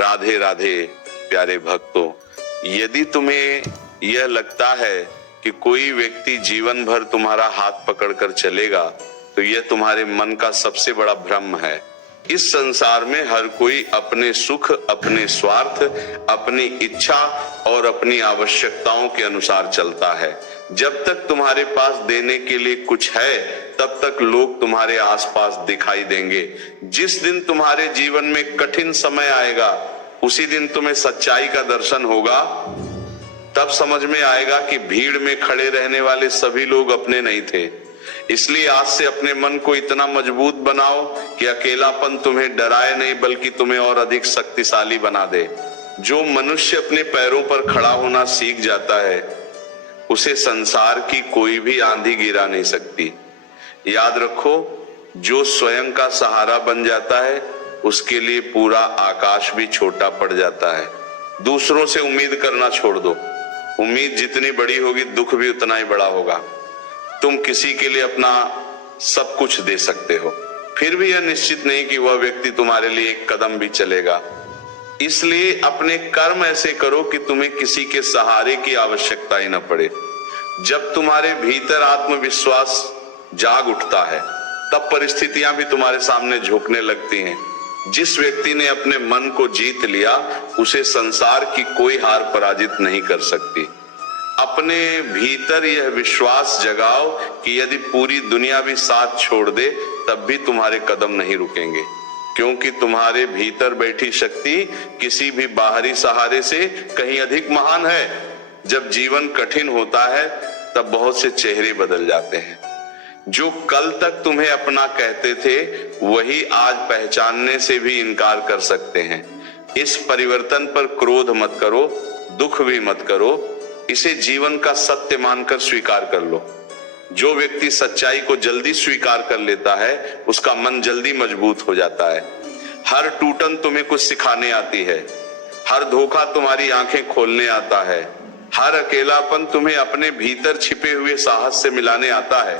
राधे राधे प्यारे भक्तों, यदि तुम्हें यह लगता है कि कोई व्यक्ति जीवन भर तुम्हारा हाथ पकड़कर चलेगा तो यह तुम्हारे मन का सबसे बड़ा भ्रम है। इस संसार में हर कोई अपने सुख, अपने स्वार्थ, अपनी इच्छा और अपनी आवश्यकताओं के अनुसार चलता है। जब तक तुम्हारे पास देने के लिए कुछ है तब तक लोग तुम्हारे आसपास दिखाई देंगे। जिस दिन तुम्हारे जीवन में कठिन समय आएगा उसी दिन तुम्हें सच्चाई का दर्शन होगा। तब समझ में आएगा कि भीड़ में खड़े रहने वाले सभी लोग अपने नहीं थे। इसलिए आज से अपने मन को इतना मजबूत बनाओ कि अकेलापन तुम्हें डराए नहीं बल्कि तुम्हें और अधिक शक्तिशाली बना दे। जो मनुष्य अपने पैरों पर खड़ा होना सीख जाता है उसे संसार की कोई भी आंधी गिरा नहीं सकती। याद रखो, जो स्वयं का सहारा बन जाता है उसके लिए पूरा आकाश भी छोटा पड़ जाता है। दूसरों से उम्मीद करना छोड़ दो। उम्मीद जितनी बड़ी होगी दुख भी उतना ही बड़ा होगा। तुम किसी के लिए अपना सब कुछ दे सकते हो, फिर भी यह निश्चित नहीं कि वह व्यक्ति तुम्हारे लिए एक कदम भी चलेगा। इसलिए अपने कर्म ऐसे करो कि तुम्हें किसी के सहारे की आवश्यकता ही न पड़े। जब तुम्हारे भीतर आत्मविश्वास जाग उठता है तब परिस्थितियां भी तुम्हारे सामने झुकने लगती हैं। जिस व्यक्ति ने अपने मन को जीत लिया उसे संसार की कोई हार पराजित नहीं कर सकती। अपने भीतर यह विश्वास जगाओ कि यदि पूरी दुनिया भी साथ छोड़ दे तब भी तुम्हारे कदम नहीं रुकेंगे, क्योंकि तुम्हारे भीतर बैठी शक्ति किसी भी बाहरी सहारे से कहीं अधिक महान है। जब जीवन कठिन होता है तब बहुत से चेहरे बदल जाते हैं। जो कल तक तुम्हें अपना कहते थे वही आज पहचानने से भी इनकार कर सकते हैं। इस परिवर्तन पर क्रोध मत करो, दुख भी मत करो, इसे जीवन का सत्य मानकर स्वीकार कर लो। जो व्यक्ति सच्चाई को जल्दी स्वीकार कर लेता है उसका मन जल्दी मजबूत हो जाता है। हर टूटन तुम्हें कुछ सिखाने आती है, हर धोखा तुम्हारी आंखें खोलने आता है, हर अकेलापन तुम्हें अपने भीतर छिपे हुए साहस से मिलाने आता है।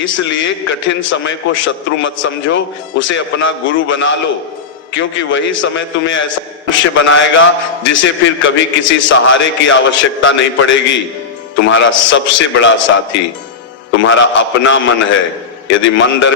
इसलिए कठिन समय को शत्रु मत समझो, उसे अपना गुरु बना लो, क्योंकि वही समय तुम्हें ऐसा मनुष्य बनाएगा जिसे फिर कभी किसी सहारे की आवश्यकता नहीं पड़ेगी। तुम्हारा सबसे बड़ा साथी तुम्हारा अपना मन है। यदि मन डर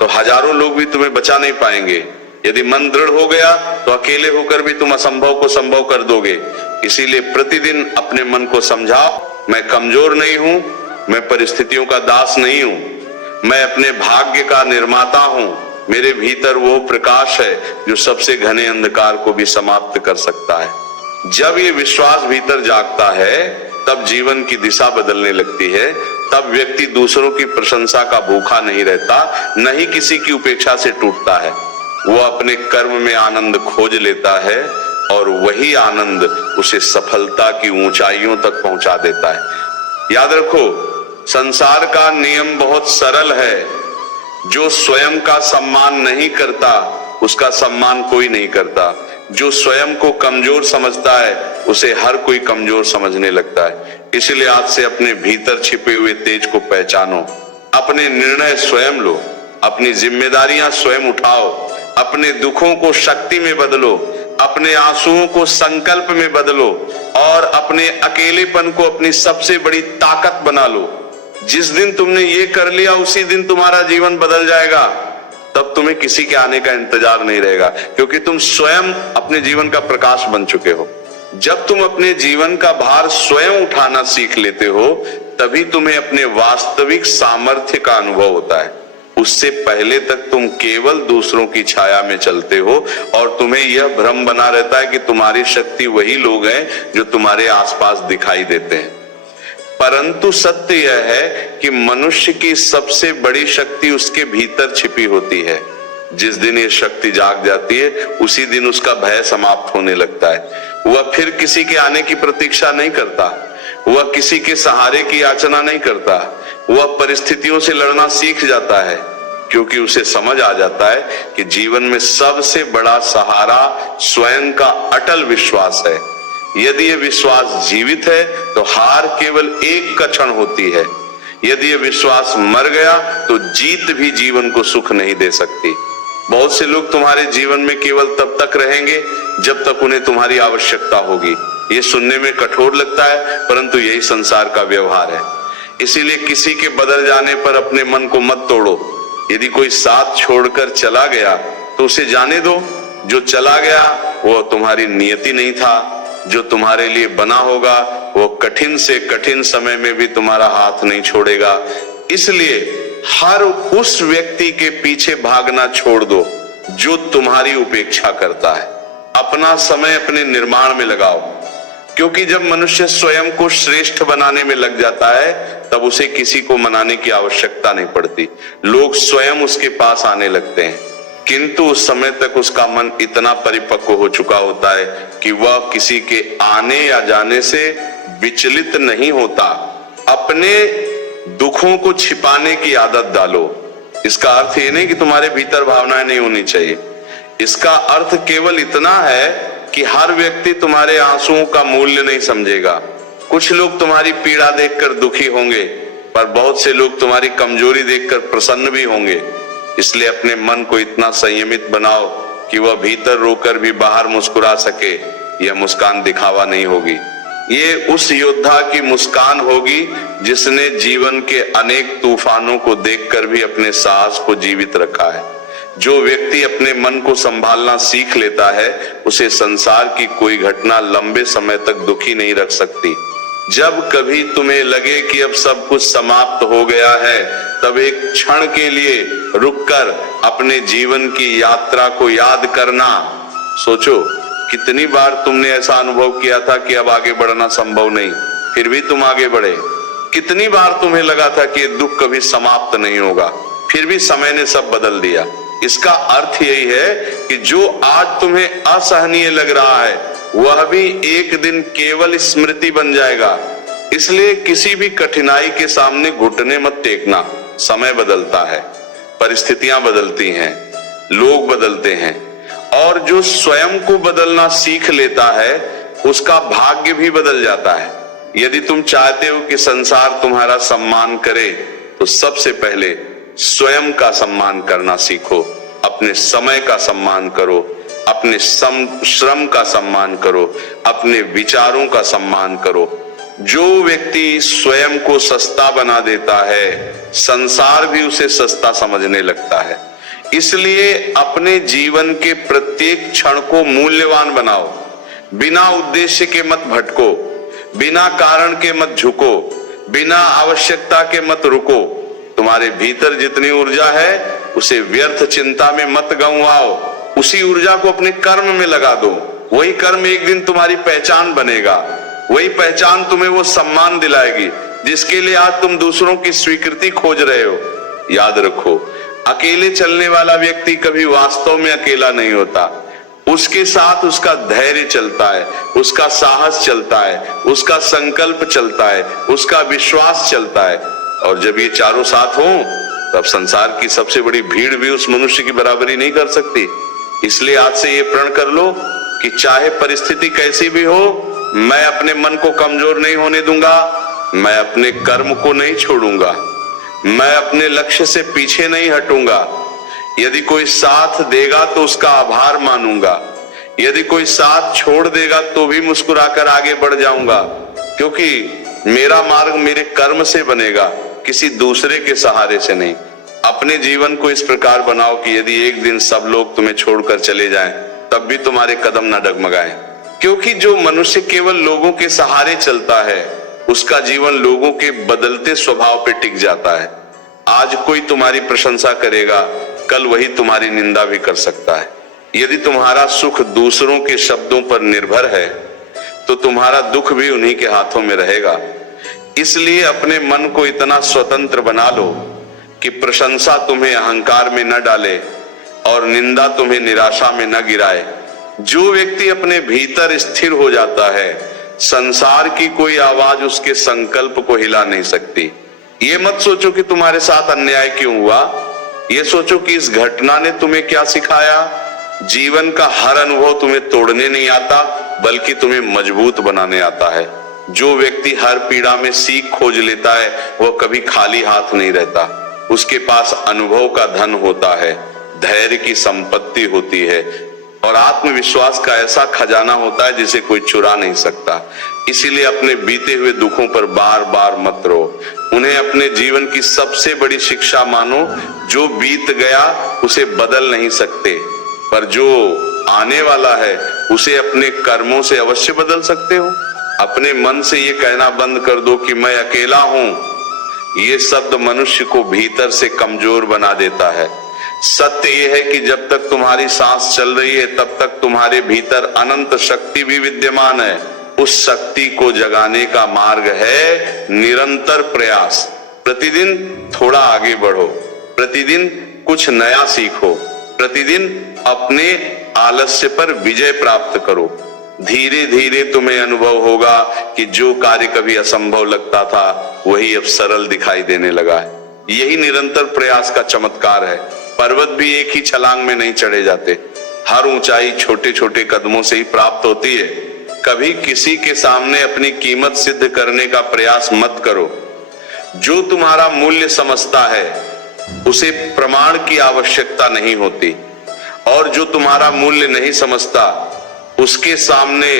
तो हजारों लोग भी तुम्हें बचा नहीं पाएंगे। यदि मन दृढ़ हो गया तो अकेले होकर भी तुम असंभव को संभव कर दोगे। इसीलिए प्रतिदिन अपने मन को समझाओ, मैं कमजोर नहीं हूं, मैं परिस्थितियों का दास नहीं हूं, मैं अपने भाग्य का निर्माता हूं। मेरे भीतर वो प्रकाश है जो सबसे घने अंधकार को भी समाप्त कर सकता है। जब ये विश्वास भीतर जागता है तब जीवन की दिशा बदलने लगती है। तब व्यक्ति दूसरों की प्रशंसा का भूखा नहीं रहता, न ही किसी की उपेक्षा से टूटता है। वो अपने कर्म में आनंद खोज लेता है और वही आनंद उसे सफलता की ऊंचाइयों तक पहुंचा देता है। याद रखो, संसार का नियम बहुत सरल है। जो स्वयं का सम्मान नहीं करता उसका सम्मान कोई नहीं करता। जो स्वयं को कमजोर समझता है उसे हर कोई कमजोर समझने लगता है। इसलिए आज से अपने भीतर छिपे हुए तेज को पहचानो, अपने निर्णय स्वयं लो, अपनी जिम्मेदारियां स्वयं उठाओ, अपने दुखों को शक्ति में बदलो, अपने आंसुओं को संकल्प में बदलो और अपने अकेलेपन को अपनी सबसे बड़ी ताकत बना लो। जिस दिन तुमने ये कर लिया उसी दिन तुम्हारा जीवन बदल जाएगा। तब तुम्हें किसी के आने का इंतजार नहीं रहेगा, क्योंकि तुम स्वयं अपने जीवन का प्रकाश बन चुके हो। जब तुम अपने जीवन का भार स्वयं उठाना सीख लेते हो तभी तुम्हें अपने वास्तविक सामर्थ्य का अनुभव होता है। उससे पहले तक तुम केवल दूसरों की छाया में चलते हो और तुम्हें यह भ्रम बना रहता है कि तुम्हारी शक्ति वही लोग हैं जो तुम्हारे आसपास दिखाई देते हैं। परंतु सत्य यह है कि मनुष्य की सबसे बड़ी शक्ति उसके भीतर छिपी होती है। जिस दिन ये शक्ति जाग जाती है उसी दिन उसका भय समाप्त होने लगता है। वह फिर किसी के आने की प्रतीक्षा नहीं करता, वह किसी के सहारे की याचना नहीं करता। वह परिस्थितियों से लड़ना सीख जाता है, क्योंकि उसे समझ आ जाता है कि जीवन में सबसे बड़ा सहारा स्वयं का अटल विश्वास है। यदि यह विश्वास जीवित है तो हार केवल एक का क्षण होती है। यदि यह विश्वास मर गया तो जीत भी जीवन को सुख नहीं दे सकती। बहुत से लोग तुम्हारे जीवन में केवल तब तक रहेंगे जब तक उन्हें तुम्हारी आवश्यकता होगी। ये सुनने में कठोर लगता है, परंतु यही संसार का व्यवहार है। इसीलिए किसी के बदल जाने पर अपने मन को मत तोड़ो। यदि कोई साथ छोड़कर चला गया तो उसे जाने दो। जो चला गया वो तुम्हारी नियति नहीं था। जो तुम्हारे लिए बना होगा वो कठिन से कठिन समय में भी तुम्हारा हाथ नहीं छोड़ेगा। इसलिए हर उस व्यक्ति के पीछे भागना छोड़ दो जो तुम्हारी उपेक्षा करता है। अपना समय अपने निर्माण में लगाओ, क्योंकि जब मनुष्य स्वयं को श्रेष्ठ बनाने में लग जाता है तब उसे किसी को मनाने की आवश्यकता नहीं पड़ती। लोग स्वयं उसके पास आने लगते हैं, किंतु उस समय तक उसका मन इतना परिपक्व हो चुका होता है कि वह किसी के आने या जाने से विचलित नहीं होता। अपने दुखों को छिपाने की आदत डालो। इसका अर्थ ये नहीं कि तुम्हारे भीतर भावनाएं नहीं होनी चाहिए। इसका अर्थ केवल इतना है कि हर व्यक्ति तुम्हारे आंसुओं का मूल्य नहीं समझेगा। कुछ लोग तुम्हारी पीड़ा देखकर दुखी होंगे, पर बहुत से लोग तुम्हारी कमजोरी देखकर प्रसन्न भी होंगे। इसलिए अपने मन को इतना संयमित बनाओ कि वह भीतर रोकर भी बाहर मुस्कुरा सके। यह मुस्कान दिखावा नहीं होगी, ये उस योद्धा की मुस्कान होगी जिसने जीवन के अनेक तूफानों को देखकर भी अपने साहस को जीवित रखा है। जो व्यक्ति अपने मन को संभालना सीख लेता है उसे संसार की कोई घटना लंबे समय तक दुखी नहीं रख सकती। जब कभी तुम्हें लगे कि अब सब कुछ समाप्त हो गया है, तब एक क्षण के लिए रुककर अपने जीवन की यात्रा को याद करना। सोचो कितनी बार तुमने ऐसा अनुभव किया था कि अब आगे बढ़ना संभव नहीं, फिर भी तुम आगे बढ़े। कितनी बार तुम्हें लगा था कि दुख कभी समाप्त नहीं होगा, फिर भी समय ने सब बदल दिया। इसका अर्थ यही है कि जो आज तुम्हें असहनीय लग रहा है वह भी एक दिन केवल स्मृति बन जाएगा। इसलिए किसी भी कठिनाई के सामने घुटने मत टेकना। समय बदलता है, परिस्थितियां बदलती हैं, लोग बदलते हैं, और जो स्वयं को बदलना सीख लेता है उसका भाग्य भी बदल जाता है। यदि तुम चाहते हो कि संसार तुम्हारा सम्मान करे तो सबसे पहले स्वयं का सम्मान करना सीखो। अपने समय का सम्मान करो, अपने श्रम का सम्मान करो, अपने विचारों का सम्मान करो। जो व्यक्ति स्वयं को सस्ता बना देता है संसार भी उसे सस्ता समझने लगता है। इसलिए अपने जीवन के प्रत्येक क्षण को मूल्यवान बनाओ। बिना उद्देश्य के मत भटको, बिना कारण के मत झुको, बिना आवश्यकता के मत रुको। तुम्हारे भीतर जितनी ऊर्जा है उसे व्यर्थ चिंता में मत गंवाओ। उसी ऊर्जा को अपने कर्म में लगा दो। वही कर्म एक दिन तुम्हारी पहचान बनेगा। वही पहचान तुम्हें वो सम्मान दिलाएगी जिसके लिए आज तुम दूसरों की स्वीकृति खोज रहे हो। याद रखो, अकेले चलने वाला व्यक्ति कभी वास्तव में अकेला नहीं होता। उसके साथ उसका धैर्य चलता है, उसका साहस चलता है, उसका संकल्प चलता है, उसका विश्वास चलता है। और जब ये चारों साथ हों तब संसार की सबसे बड़ी भीड़ भी उस मनुष्य की बराबरी नहीं कर सकती। इसलिए आज से ये प्रण कर लो कि चाहे परिस्थिति कैसी भी हो, मैं अपने मन को कमजोर नहीं होने दूंगा, मैं अपने कर्म को नहीं छोड़ूंगा, मैं अपने लक्ष्य से पीछे नहीं हटूंगा। यदि कोई साथ देगा तो उसका आभार मानूंगा, यदि कोई साथ छोड़ देगा तो भी मुस्कुराकर आगे बढ़ जाऊंगा, क्योंकि मेरा मार्ग मेरे कर्म से बनेगा, किसी दूसरे के सहारे से नहीं। अपने जीवन को इस प्रकार बनाओ कि यदि एक दिन सब लोग तुम्हें छोड़कर चले जाएं, तब भी तुम्हारे कदम न डगमगाएं। क्योंकि जो मनुष्य केवल लोगों के सहारे चलता है उसका जीवन लोगों के बदलते स्वभाव पे टिक जाता है। आज कोई तुम्हारी प्रशंसा करेगा, कल वही तुम्हारी निंदा भी कर सकता है। यदि तुम्हारा सुख दूसरों के शब्दों पर निर्भर है तो तुम्हारा दुख भी उन्हीं के हाथों में रहेगा। इसलिए अपने मन को इतना स्वतंत्र बना लो कि प्रशंसा तुम्हें अहंकार में न डाले और निंदा तुम्हें निराशा में न गिराए। जो व्यक्ति अपने भीतर स्थिर हो जाता है संसार की कोई आवाज उसके संकल्प को हिला नहीं सकती। ये मत सोचो कि तुम्हारे साथ अन्याय क्यों हुआ, ये सोचो कि इस घटना ने तुम्हें क्या सिखाया। जीवन का हर अनुभव तुम्हें तोड़ने नहीं आता बल्कि तुम्हें मजबूत बनाने आता है। जो व्यक्ति हर पीड़ा में सीख खोज लेता है वह कभी खाली हाथ नहीं रहता। उसके पास अनुभव का धन होता है, धैर्य की संपत्ति होती है और आत्मविश्वास का ऐसा खजाना होता है जिसे कोई चुरा नहीं सकता। इसीलिए अपने बीते हुए दुखों पर बार बार मत रो, उन्हें अपने जीवन की सबसे बड़ी शिक्षा मानो। जो बीत गया उसे बदल नहीं सकते, पर जो आने वाला है उसे अपने कर्मों से अवश्य बदल सकते हो। अपने मन से ये कहना बंद कर दो कि मैं अकेला हूं। ये शब्द मनुष्य को भीतर से कमजोर बना देता है। सत्य यह है कि जब तक तुम्हारी सांस चल रही है तब तक तुम्हारे भीतर अनंत शक्ति भी विद्यमान है। उस शक्ति को जगाने का मार्ग है निरंतर प्रयास। प्रतिदिन थोड़ा आगे बढ़ो, प्रतिदिन कुछ नया सीखो, प्रतिदिन अपने आलस्य पर विजय प्राप्त करो। धीरे धीरे तुम्हें अनुभव होगा कि जो कार्य कभी असंभव लगता था वही अब सरल दिखाई देने लगा है। यही निरंतर प्रयास का चमत्कार है। पर्वत भी एक ही छलांग में नहीं चढ़े जाते। हर ऊंचाई छोटे छोटे कदमों से ही प्राप्त होती है। कभी किसी के सामने अपनी कीमत सिद्ध करने का प्रयास मत करो। जो तुम्हारा मूल्य समझता है उसे प्रमाण की आवश्यकता नहीं होती, और जो तुम्हारा मूल्य नहीं समझता उसके सामने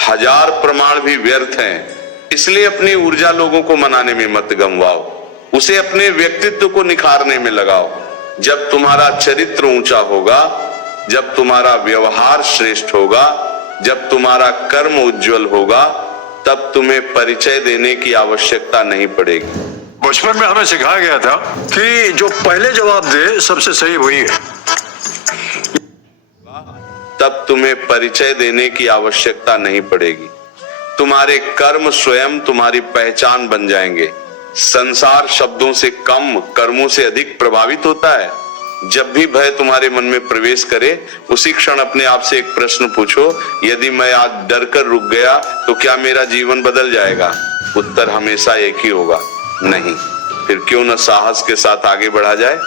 हजार प्रमाण भी व्यर्थ हैं। इसलिए अपनी ऊर्जा लोगों को मनाने में मत गंवाओ, उसे अपने व्यक्तित्व को निखारने में लगाओ। जब तुम्हारा चरित्र ऊंचा होगा, जब तुम्हारा व्यवहार श्रेष्ठ होगा, जब तुम्हारा कर्म उज्जवल होगा, तब तुम्हें परिचय देने की आवश्यकता नहीं पड़ेगी। बचपन में हमें सिखाया गया था कि जो पहले जवाब दे सबसे सही वही है। तब तुम्हें परिचय देने की आवश्यकता नहीं पड़ेगी। तुम्हारे कर्म स्वयं तुम्हारी पहचान बन जाएंगे। संसार शब्दों से कम, कर्मों से अधिक प्रभावित होता है। जब भी भय तुम्हारे मन में प्रवेश करे, उसी क्षण अपने आप से एक प्रश्न पूछो, यदि मैं आज डर कर रुक गया तो क्या मेरा जीवन बदल जाएगा? उत्तर हमेशा एक ही होगा, नहीं। फिर क्यों न साहस के साथ आगे बढ़ा जाए।